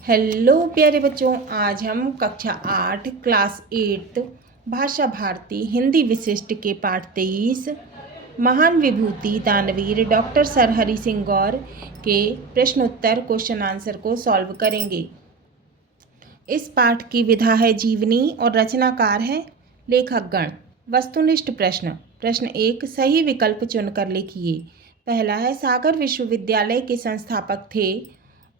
Hello प्यारे बच्चों, आज हम कक्षा 8 क्लास 8 भाषा भारती हिंदी विशिष्ट के पाठ 23 महान विभूति दानवीर डॉक्टर सर हरि सिंह गौर के प्रश्नोत्तर क्वेश्चन आंसर को सॉल्व करेंगे। इस पाठ की विधा है जीवनी और रचनाकार है लेखकगण। वस्तुनिष्ठ प्रश्न। प्रश्न 1, सही विकल्प चुनकर लिखिए। पहला है, सागर विश्वविद्यालय के संस्थापक थे।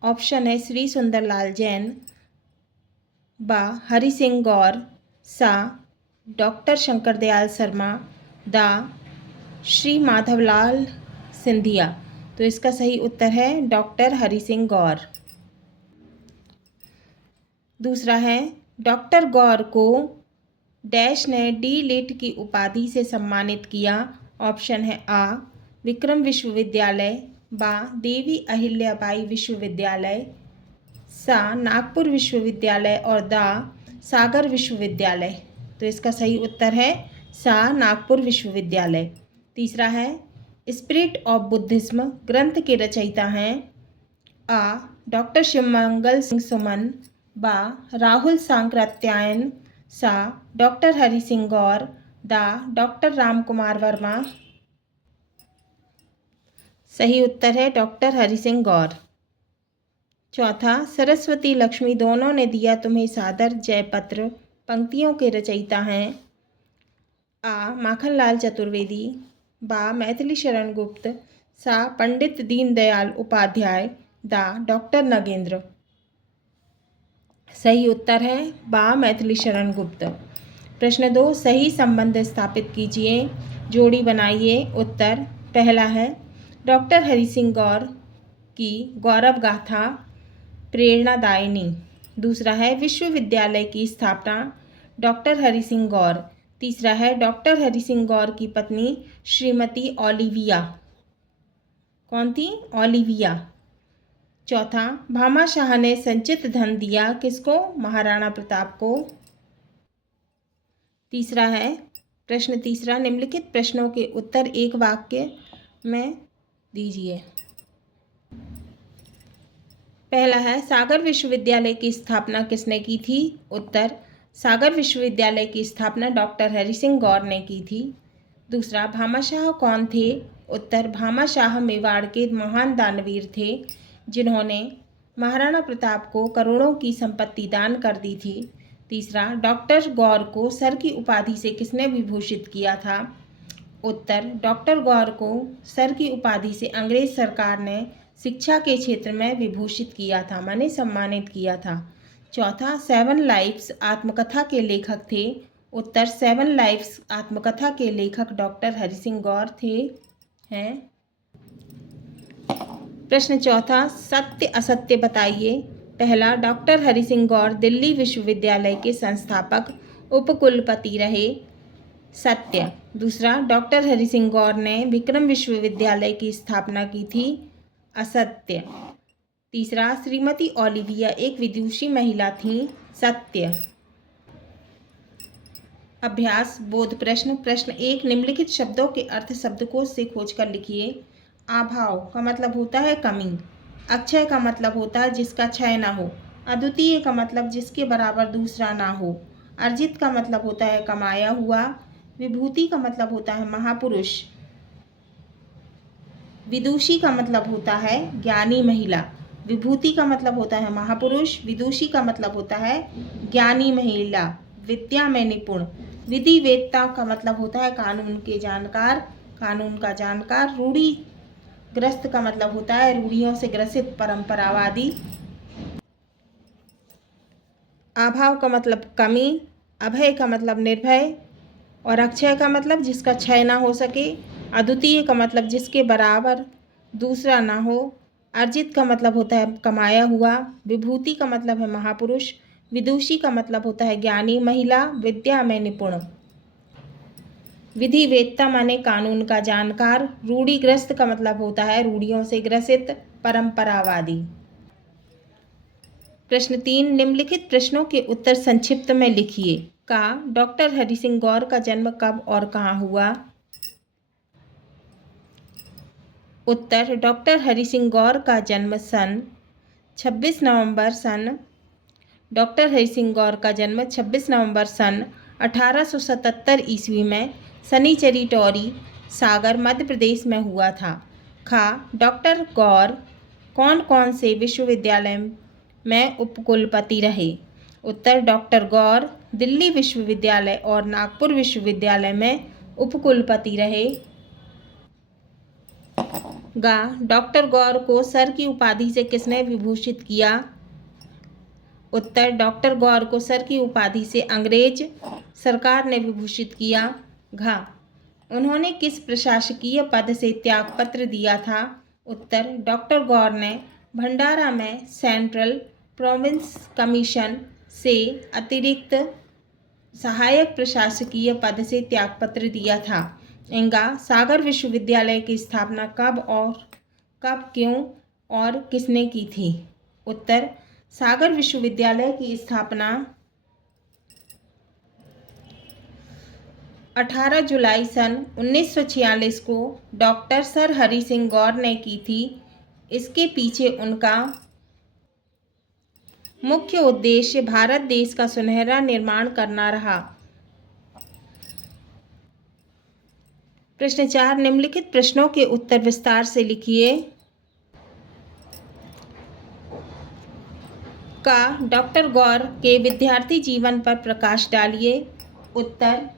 ऑप्शन है श्री सुंदरलाल जैन, बा हरि सिंह गौर, सा डॉक्टर शंकर दयाल शर्मा, दा श्री माधवलाल सिंधिया। तो इसका सही उत्तर है डॉक्टर हरि सिंह गौर। दूसरा है, डॉक्टर गौर को डैश ने डी लिट की उपाधि से सम्मानित किया। ऑप्शन है आ विक्रम विश्वविद्यालय, बा देवी अहिल्याबाई विश्वविद्यालय, सा नागपुर विश्वविद्यालय और दा सागर विश्वविद्यालय। तो इसका सही उत्तर है सा नागपुर विश्वविद्यालय। तीसरा है, स्पिरिट ऑफ बुद्धिज्म ग्रंथ के रचयिता हैं। आ डॉक्टर शिवमंगल सिंह सुमन, बा राहुल सांकृत्यायन, सा डॉक्टर हरि सिंह गौर, दा डॉक्टर राम कुमार वर्मा। सही उत्तर है डॉक्टर हरि सिंह गौर। चौथा, सरस्वती लक्ष्मी दोनों ने दिया तुम्हें सादर जयपत्र पंक्तियों के रचयिता हैं। आ माखनलाल चतुर्वेदी, बा मैथिली शरण गुप्त, सा पंडित दीनदयाल उपाध्याय, दा डॉक्टर नगेंद्र। सही उत्तर है बा मैथिली शरण गुप्त। प्रश्न 2, सही संबंध स्थापित कीजिए, जोड़ी बनाइए। उत्तर। पहला है, डॉक्टर हरि सिंह गौर की गौरव गाथा प्रेरणादायिनी। दूसरा है, विश्वविद्यालय की स्थापना डॉक्टर हरि सिंह गौर। तीसरा है, डॉक्टर हरि सिंह गौर की पत्नी श्रीमती ओलिविया। कौन थी? ओलिविया। चौथा, भामा शाह ने संचित धन दिया किसको? महाराणा प्रताप को। तीसरा है, प्रश्न तीसरा, निम्नलिखित प्रश्नों के उत्तर एक वाक्य में दीजिए। पहला है, सागर विश्वविद्यालय की स्थापना किसने की थी? उत्तर, सागर विश्वविद्यालय की स्थापना डॉक्टर हरि सिंह गौर ने की थी। दूसरा, भामाशाह कौन थे? उत्तर, भामाशाह मेवाड़ के महान दानवीर थे जिन्होंने महाराणा प्रताप को करोड़ों की संपत्ति दान कर दी थी। तीसरा, डॉक्टर गौर को सर की उपाधि से किसने विभूषित किया था? उत्तर, डॉक्टर गौर को सर की उपाधि से अंग्रेज सरकार ने शिक्षा के क्षेत्र में विभूषित किया था, माने सम्मानित किया था। चौथा, 7 लाइफ्स आत्मकथा के लेखक थे। उत्तर, 7 लाइफ्स आत्मकथा के लेखक डॉक्टर हरि सिंह गौर थे हैं। प्रश्न चौथा, सत्य असत्य बताइए। पहला, डॉक्टर हरि सिंह गौर दिल्ली विश्वविद्यालय के संस्थापक उपकुलपति रहे। सत्य। दूसरा, डॉक्टर हरि सिंह गौर ने विक्रम विश्वविद्यालय की स्थापना की थी। असत्य। तीसरा, श्रीमती ओलिविया एक विदुषी महिला थी। सत्य। अभ्यास बोध प्रश्न। प्रश्न 1, निम्नलिखित शब्दों के अर्थ शब्दकोश से खोजकर लिखिए। अभाव का मतलब होता है कमी। अक्षय का मतलब होता है जिसका क्षय ना हो। अद्वितीय का मतलब जिसके बराबर दूसरा ना हो। अर्जित का मतलब होता है कमाया हुआ। विभूति का मतलब होता है महापुरुष। विदुषी का मतलब होता है ज्ञानी महिला। विभूति का मतलब होता है महापुरुष। विदुषी का मतलब होता है ज्ञानी महिला, विद्या में निपुण। विधि वेत्ता का मतलब होता है कानून के जानकार, कानून का जानकार। रूढ़ी ग्रस्त का मतलब होता है रूढ़ियों से ग्रसित, परंपरावादी। अभाव का मतलब कमी। अभय का मतलब निर्भय। और अक्षय का मतलब जिसका क्षय ना हो सके। अद्वितीय का मतलब जिसके बराबर दूसरा ना हो। अर्जित का मतलब होता है कमाया हुआ। विभूति का मतलब है महापुरुष। विदुषी का मतलब होता है ज्ञानी महिला, विद्या में निपुण। विधि वेत्ता माने कानून का जानकार। रूढ़िग्रस्त का मतलब होता है रूढ़ियों से ग्रसित, परंपरावादी। प्रश्न 3, निम्नलिखित प्रश्नों के उत्तर संक्षिप्त में लिखिए। का डॉक्टर हरि सिंह गौर का जन्म कब और कहाँ हुआ? उत्तर, डॉक्टर हरि सिंह गौर का जन्म सन 26 नवंबर सन डॉक्टर हरि सिंह गौर का जन्म 26 नवंबर सन 1877 ईस्वी में शनिचरी टोरी सागर मध्य प्रदेश में हुआ था। खा डॉक्टर गौर कौन कौन से विश्वविद्यालय में उपकुलपति रहे? उत्तर डॉक्टर गौर दिल्ली विश्वविद्यालय और नागपुर विश्वविद्यालय में उपकुलपति रहे। गा डॉक्टर गौर को सर की उपाधि से किसने विभूषित किया? उत्तर डॉक्टर गौर को सर की उपाधि से अंग्रेज सरकार ने विभूषित किया। घा उन्होंने किस प्रशासकीय पद से त्यागपत्र दिया था? उत्तर डॉक्टर गौर ने भंडारा में सेंट्रल प्रोविंस कमीशन से अतिरिक्त सहायक प्रशासकीय पद से त्यागपत्र दिया था। इंगा सागर विश्वविद्यालय की स्थापना कब क्यों और किसने की थी? उत्तर सागर विश्वविद्यालय की स्थापना 18 जुलाई सन 1946 को डॉक्टर सर हरि सिंह गौर ने की थी। इसके पीछे उनका मुख्य उद्देश्य भारत देश का सुनहरा निर्माण करना रहा। प्रश्न 4 निम्नलिखित प्रश्नों के उत्तर विस्तार से लिखिए। का डॉक्टर गौर के विद्यार्थी जीवन पर प्रकाश डालिए। उत्तर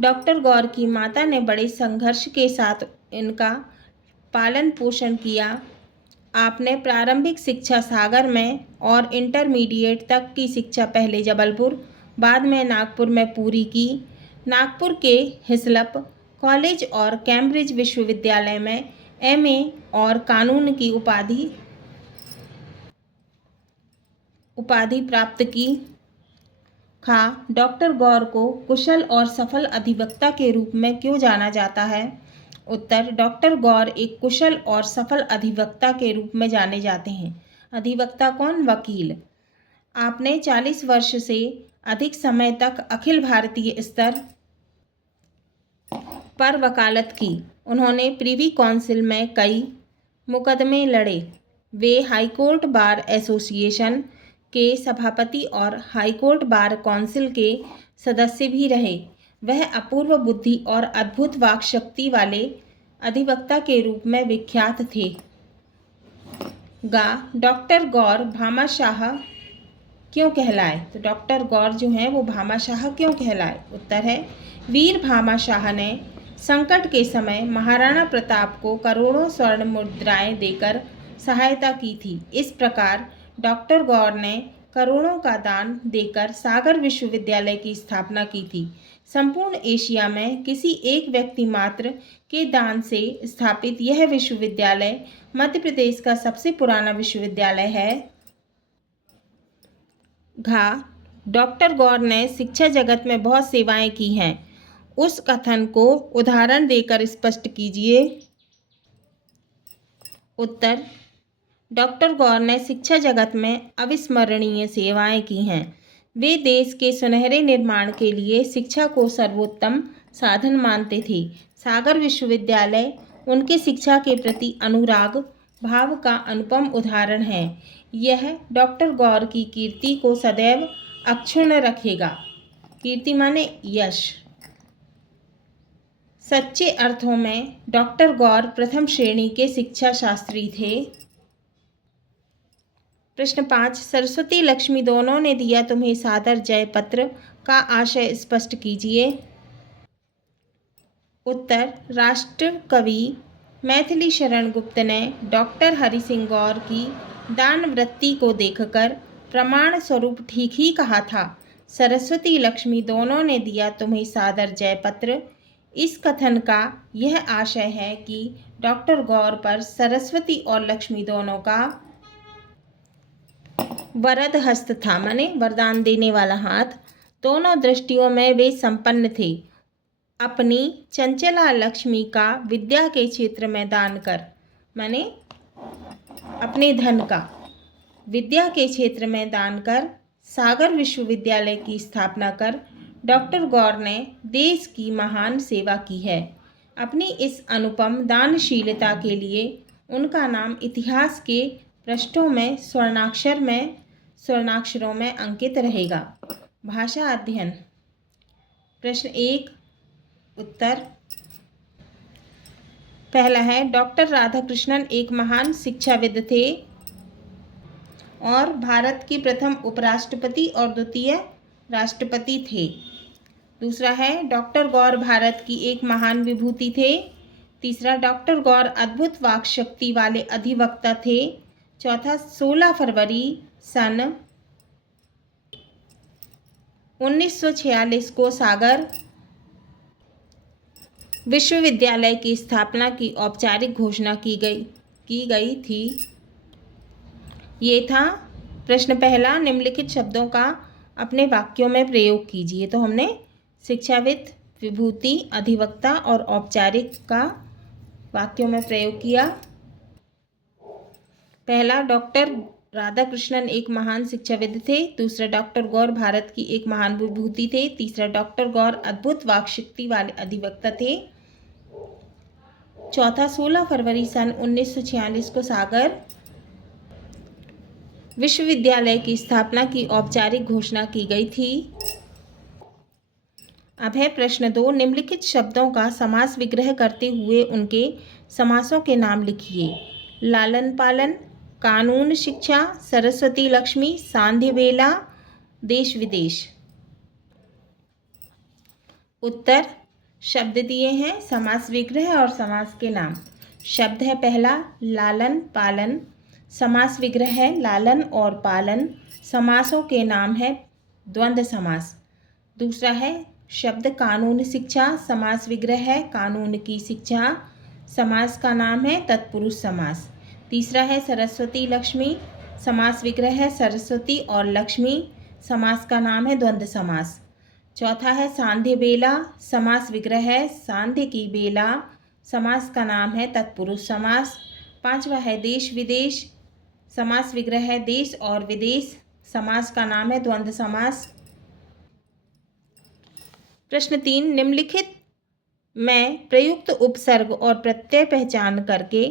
डॉक्टर गौर की माता ने बड़े संघर्ष के साथ इनका पालन पोषण किया। आपने प्रारंभिक शिक्षा सागर में और इंटरमीडिएट तक की शिक्षा पहले जबलपुर बाद में नागपुर में पूरी की। नागपुर के हिस्लप कॉलेज और कैम्ब्रिज विश्वविद्यालय में एमए और कानून की उपाधि प्राप्त की। खा डॉक्टर गौर को कुशल और सफल अधिवक्ता के रूप में क्यों जाना जाता है? उत्तर डॉक्टर गौर एक कुशल और सफल अधिवक्ता के रूप में जाने जाते हैं। अधिवक्ता कौन? वकील। आपने 40 वर्ष से अधिक समय तक अखिल भारतीय स्तर पर वकालत की। उन्होंने प्रिवी काउंसिल में कई मुकदमे लड़े। वे हाईकोर्ट बार एसोसिएशन के सभापति और हाईकोर्ट बार काउंसिल के सदस्य भी रहे। वह अपूर्व बुद्धि और अद्भुत वाक शक्ति वाले अधिवक्ता के रूप में विख्यात थे। गा डॉक्टर गौर भामाशाह क्यों कहलाए? तो डॉक्टर गौर जो हैं वो भामाशाह क्यों कहलाए? उत्तर है वीर भामाशाह ने संकट के समय महाराणा प्रताप को करोड़ों स्वर्ण मुद्राएं देकर सहायता की थी। इस प्रकार डॉक्टर गौर ने करोड़ों का दान देकर सागर विश्वविद्यालय की स्थापना की थी। संपूर्ण एशिया में किसी एक व्यक्ति मात्र के दान से स्थापित यह विश्वविद्यालय मध्य प्रदेश का सबसे पुराना विश्वविद्यालय है। घा डॉक्टर गौर ने शिक्षा जगत में बहुत सेवाएं की हैं। उस कथन को उदाहरण देकर स्पष्ट कीजिए। उत्तर डॉक्टर गौर ने शिक्षा जगत में अविस्मरणीय सेवाएं की हैं। वे देश के सुनहरे निर्माण के लिए शिक्षा को सर्वोत्तम साधन मानते थे। सागर विश्वविद्यालय उनके शिक्षा के प्रति अनुराग भाव का अनुपम उदाहरण है। यह डॉक्टर गौर की कीर्ति को सदैव अक्षुण्ण रखेगा। कीर्ति माने यश। सच्चे अर्थों में डॉक्टर गौर प्रथम श्रेणी के शिक्षा शास्त्री थे। प्रश्न 5 सरस्वती लक्ष्मी दोनों ने दिया तुम्हें सादर जय पत्र का आशय स्पष्ट कीजिए। उत्तर राष्ट्र कवि मैथिली शरण गुप्त ने डॉक्टर हरि सिंह गौर की दान वृत्ति को देखकर प्रमाण स्वरूप ठीक ही कहा था। सरस्वती लक्ष्मी दोनों ने दिया तुम्हें सादर जय पत्र। इस कथन का यह आशय है कि डॉक्टर गौर पर सरस्वती और लक्ष्मी दोनों का वरद हस्त था, माने वरदान देने वाला हाथ। दोनों दृष्टियों में वे संपन्न थे। अपनी चंचला लक्ष्मी का विद्या के क्षेत्र में दान कर, माने अपने धन का विद्या के क्षेत्र में दान कर सागर विश्वविद्यालय की स्थापना कर डॉक्टर गौर ने देश की महान सेवा की है। अपनी इस अनुपम दानशीलता के लिए उनका नाम इतिहास के पृष्ठों में स्वर्णाक्षरों में अंकित रहेगा। भाषा अध्ययन। प्रश्न 1 उत्तर। पहला है, डॉक्टर राधाकृष्णन एक महान शिक्षाविद थे और भारत के प्रथम उपराष्ट्रपति और द्वितीय राष्ट्रपति थे। दूसरा है, डॉक्टर गौर भारत की एक महान विभूति थे। तीसरा, डॉक्टर गौर अद्भुत वाक शक्ति वाले अधिवक्ता थे। चौथा, 16 फरवरी सन 1946 को सागर विश्वविद्यालय की स्थापना की औपचारिक घोषणा की गई थी। ये था प्रश्न पहला। निम्नलिखित शब्दों का अपने वाक्यों में प्रयोग कीजिए। तो हमने शिक्षाविद, विभूति, अधिवक्ता और औपचारिक का वाक्यों में प्रयोग किया। पहला, डॉक्टर राधाकृष्णन एक महान शिक्षाविद थे। दूसरा, डॉक्टर गौर भारत की एक महान विभूति थे। तीसरा, डॉक्टर गौर अद्भुत वाक्शक्ति वाले अधिवक्ता थे। चौथा, 16 फरवरी सन 1946 को सागर विश्वविद्यालय की स्थापना की औपचारिक घोषणा की गई थी। अब है प्रश्न 2। निम्नलिखित शब्दों का समास विग्रह करते हुए उनके समासों के नाम लिखिए। लालन पालन, कानून शिक्षा, सरस्वती लक्ष्मी, सांध्य बेला, देश विदेश। उत्तर। शब्द दिए हैं, समास विग्रह और समास के नाम। शब्द है पहला लालन पालन, समास विग्रह है लालन और पालन, समासों के नाम है द्वंद्व समास। दूसरा है शब्द कानून शिक्षा, समास विग्रह है कानून की शिक्षा, समास का नाम है तत्पुरुष समास। तीसरा है सरस्वती लक्ष्मी, समास विग्रह है सरस्वती और लक्ष्मी, समास का नाम है द्वंद्व समास। चौथा है सांध्य बेला, समास विग्रह है सांध्य की बेला, समास का नाम है तत्पुरुष समास। पांचवा है देश विदेश, समास विग्रह है देश और विदेश, समास का नाम है द्वंद्व समास। प्रश्न 3। निम्नलिखित में प्रयुक्त उपसर्ग और प्रत्यय पहचान करके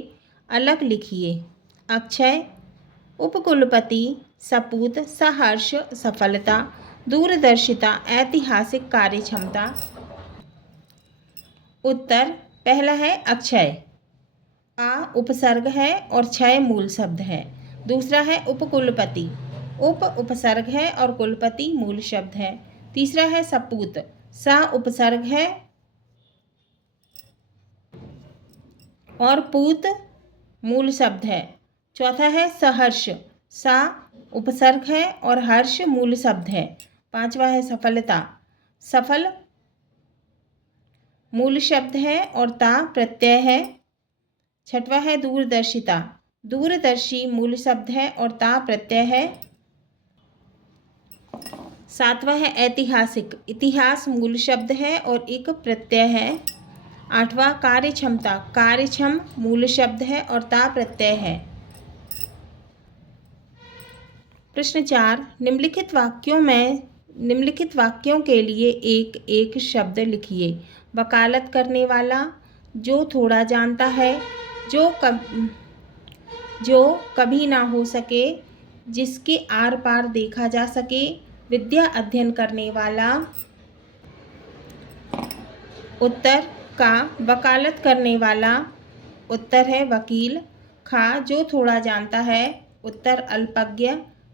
अलग लिखिए। अक्षय, उपकुलपति, सपूत, सहर्ष, सफलता, दूरदर्शिता, ऐतिहासिक कार्यक्षमता। उत्तर। पहला है अक्षय। आ उपसर्ग है और क्षय मूल शब्द है। दूसरा है उपकुलपति, उप उपसर्ग है और कुलपति मूल शब्द है। तीसरा है सपूत, सा उपसर्ग है और पूत मूल शब्द है। चौथा है सहर्ष, सा उपसर्ग है और हर्ष मूल शब्द है। पांचवा है सफलता, सफल मूल शब्द है और ता प्रत्यय है। छठवा है दूरदर्शिता, दूरदर्शी मूल शब्द है और ता प्रत्यय है। सातवां है ऐतिहासिक, इतिहास मूल शब्द है और एक प्रत्यय है। आठवां कार्यक्षमता, कार्यक्षम मूल शब्द है और ता प्रत्यय है। प्रश्न 4। निम्नलिखित वाक्यों के लिए एक एक शब्द लिखिए। वकालत करने वाला, जो थोड़ा जानता है, जो कभी ना हो सके, जिसके आर पार देखा जा सके, विद्या अध्ययन करने वाला। उत्तर। का वकालत करने वाला, उत्तर है वकील। खा जो थोड़ा जानता है, उत्तर अल्पज्ञ।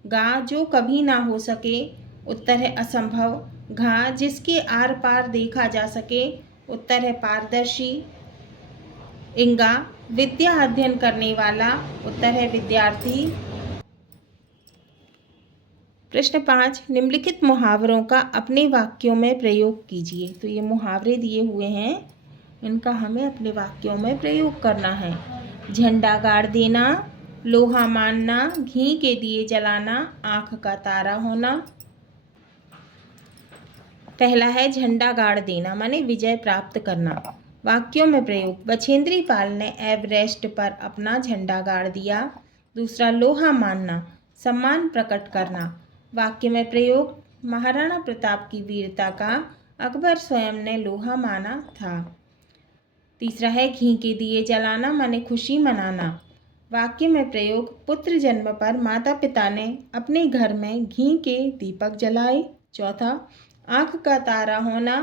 गा जो कभी ना हो सके, उत्तर है असंभव। घा जिसके आर पार देखा जा सके, उत्तर है पारदर्शी। इंगा विद्या अध्ययन करने वाला, उत्तर है विद्यार्थी। प्रश्न 5। निम्नलिखित मुहावरों का अपने वाक्यों में प्रयोग कीजिए। तो ये मुहावरे दिए हुए हैं, इनका हमें अपने वाक्यों में प्रयोग करना है। झंडा गाड़ देना, लोहा मानना, घी के दिए जलाना, आँख का तारा होना। पहला है झंडा गाड़ देना, माने विजय प्राप्त करना। वाक्यों में प्रयोग। बछेंद्री पाल ने एवरेस्ट पर अपना झंडा गाड़ दिया। दूसरा, लोहा मानना, सम्मान प्रकट करना। वाक्य में प्रयोग। महाराणा प्रताप की वीरता का अकबर स्वयं ने लोहा माना था। तीसरा है घी के दिए जलाना, माने खुशी मनाना। वाक्य में प्रयोग, पुत्र जन्म पर माता पिता ने अपने घर में घी के दीपक जलाए। चौथा, आँख का तारा होना,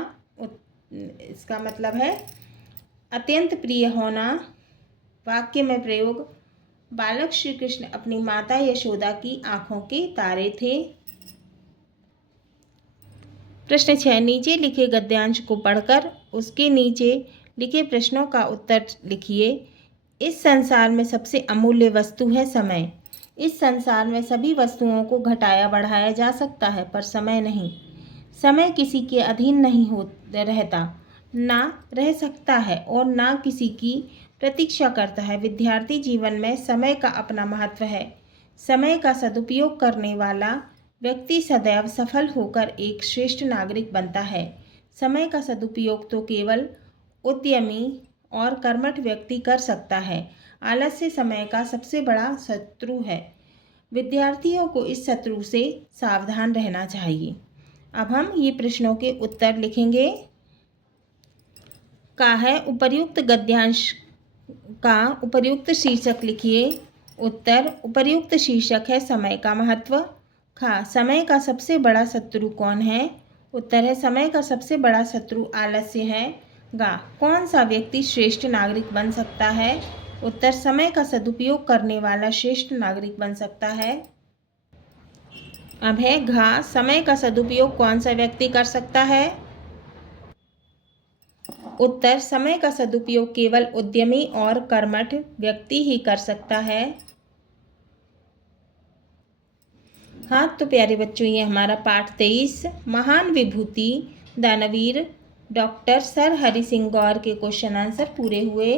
इसका मतलब है अत्यंत प्रिय होना। वाक्य में प्रयोग, बालक श्री कृष्ण अपनी माता यशोदा की आँखों के तारे थे। प्रश्न 6, नीचे लिखे गद्यांश को पढ़कर उसके नीचे लिखे प्रश्नों का उत्तर लिखिए। इस संसार में सबसे अमूल्य वस्तु है समय। इस संसार में सभी वस्तुओं को घटाया बढ़ाया जा सकता है, पर समय नहीं। समय किसी के अधीन नहीं रहता, ना रह सकता है और ना किसी की प्रतीक्षा करता है। विद्यार्थी जीवन में समय का अपना महत्व है। समय का सदुपयोग करने वाला व्यक्ति सदैव सफल होकर एक श्रेष्ठ नागरिक बनता है। समय का सदुपयोग तो केवल उद्यमी और कर्मठ व्यक्ति कर सकता है। आलस्य समय का सबसे बड़ा शत्रु है। विद्यार्थियों को इस शत्रु से सावधान रहना चाहिए। अब हम ये प्रश्नों के उत्तर लिखेंगे। का है उपर्युक्त गद्यांश का उपर्युक्त शीर्षक लिखिए। उत्तर, उपर्युक्त शीर्षक है समय का महत्व। खा, समय का सबसे बड़ा शत्रु कौन है? उत्तर है समय का सबसे बड़ा शत्रु आलस्य है। गा, कौन सा व्यक्ति श्रेष्ठ नागरिक बन सकता है? उत्तर, समय का सदुपयोग करने वाला श्रेष्ठ नागरिक बन सकता है। अब है घा, समय का सदुपयोग कौन सा व्यक्ति कर सकता है? उत्तर, समय का सदुपयोग केवल उद्यमी और कर्मठ व्यक्ति ही कर सकता है। हाँ तो प्यारे बच्चों, ये हमारा पाठ 23 महान विभूति दानवीर डॉक्टर सर हरि सिंह गौर के क्वेश्चन आंसर पूरे हुए।